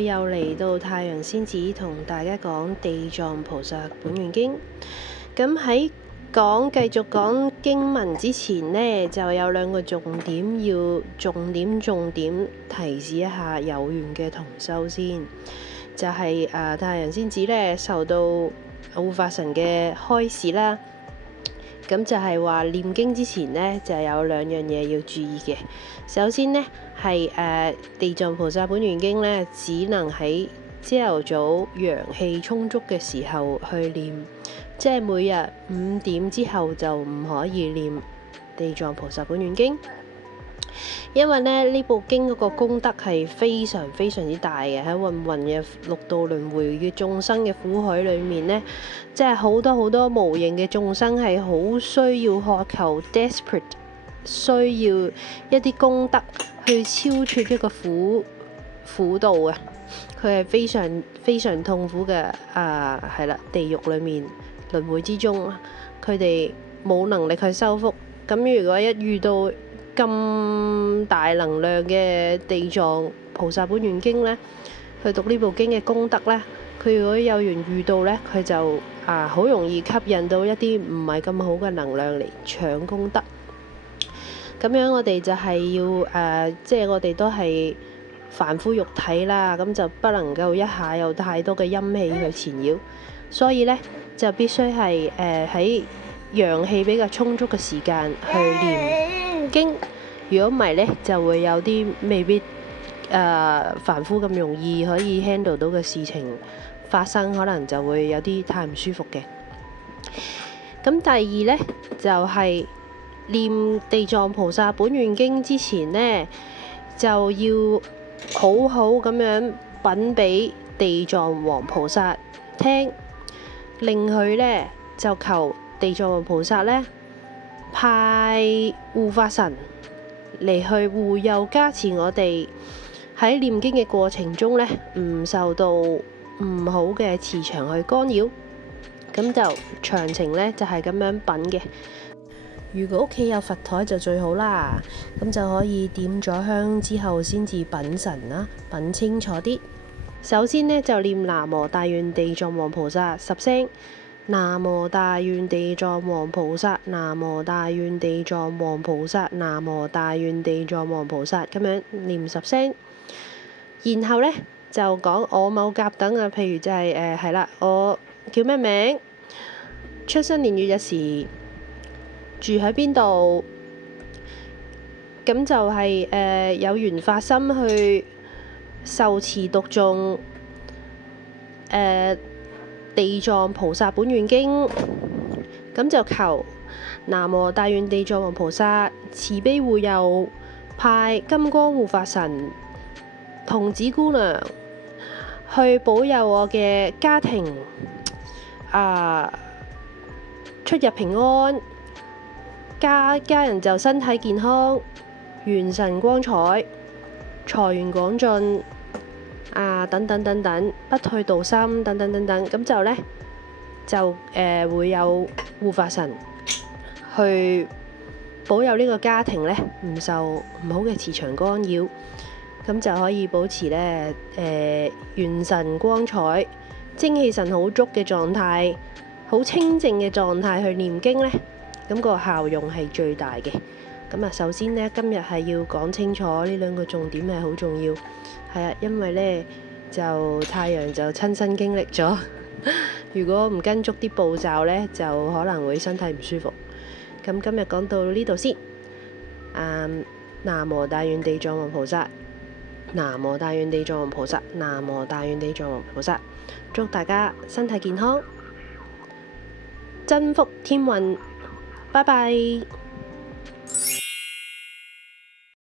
又嚟到太陽仙子同大家講地藏菩薩本願經。咁喺繼續講經文之前呢，就有兩個重點要重點提示一下有緣嘅同修先。就係太陽仙子呢受到護法神嘅開示啦。咁就係話念經之前呢，就有兩樣嘢要注意嘅。首先呢，係地藏菩薩本願經呢，只能喺朝頭早陽氣充足嘅時候去念，即係每日5點之後就唔可以念地藏菩薩本願經，因為呢部經嗰個功德係非常之大嘅。喺芸芸嘅六道輪迴嘅眾生嘅苦海裏面呢，即係好多無形嘅眾生係好需要渴求 desperate， 需要一啲功德去超脫一個苦道啊！佢係非常痛苦嘅係啦，地獄裏面輪迴之中，佢哋冇能力去修福。咁如果一遇到咁大能量嘅地藏菩薩本願經呢，去讀呢部經嘅功德呢，佢如果有緣遇到呢，佢就好容易吸引到一啲唔係咁好嘅能量嚟搶功德。咁樣我哋就係要即係我哋都係凡夫肉體啦，咁就不能夠一下有太多嘅陰氣去纏繞，所以呢，就必須係喺陽氣比較充足嘅時間去念經。如果唔係呢，就會有啲未必凡夫咁容易可以 handle 到嘅事情發生，可能就會有啲太唔舒服嘅。咁第二呢，就係念地藏菩薩本願經之前呢，就要好好咁樣稟俾地藏王菩薩聽，令佢呢就求地藏王菩薩呢派護法神嚟去護佑加持我哋喺念經嘅過程中呢，唔受到唔好嘅磁場去干擾。咁就詳情呢就係咁樣稟嘅。如果屋企有佛台就最好啦，咁就可以點咗香之後先至稟神啦，稟清楚啲。首先呢，就念南無大願地藏王菩薩10聲，南無大願地藏王菩薩，南無大願地藏王菩薩，南無大願地藏王菩薩，咁樣念10聲。然後呢，就講我某甲等譬如就係係啦，我叫咩名，出生年月日時，住喺邊度，咁就係有緣發心去受持讀誦地藏菩薩本願經，咁就求南無大願地藏王菩薩慈悲護佑，派金剛護法神童子姑娘去保佑我嘅家庭出入平安，家人就身體健康，元神光彩，財源廣進等等，不退道心等等，咁就呢，就會有護法神去保佑呢個家庭呢，唔受唔好嘅磁場干擾，咁就可以保持呢元神光彩、精氣神好足嘅狀態，好清靜嘅狀態去念經呢，咁個效用係最大嘅。咁首先呢，今日係要講清楚呢兩個重點係好重要，因為呢，就太陽就親身經歷咗，如果唔跟足啲步驟呢，就可能會身體唔舒服。咁今日講到呢度先。南無大願地藏王菩薩，南無大願地藏王菩薩，南無大願地藏王菩薩，祝大家身體健康，增福添運，拜拜。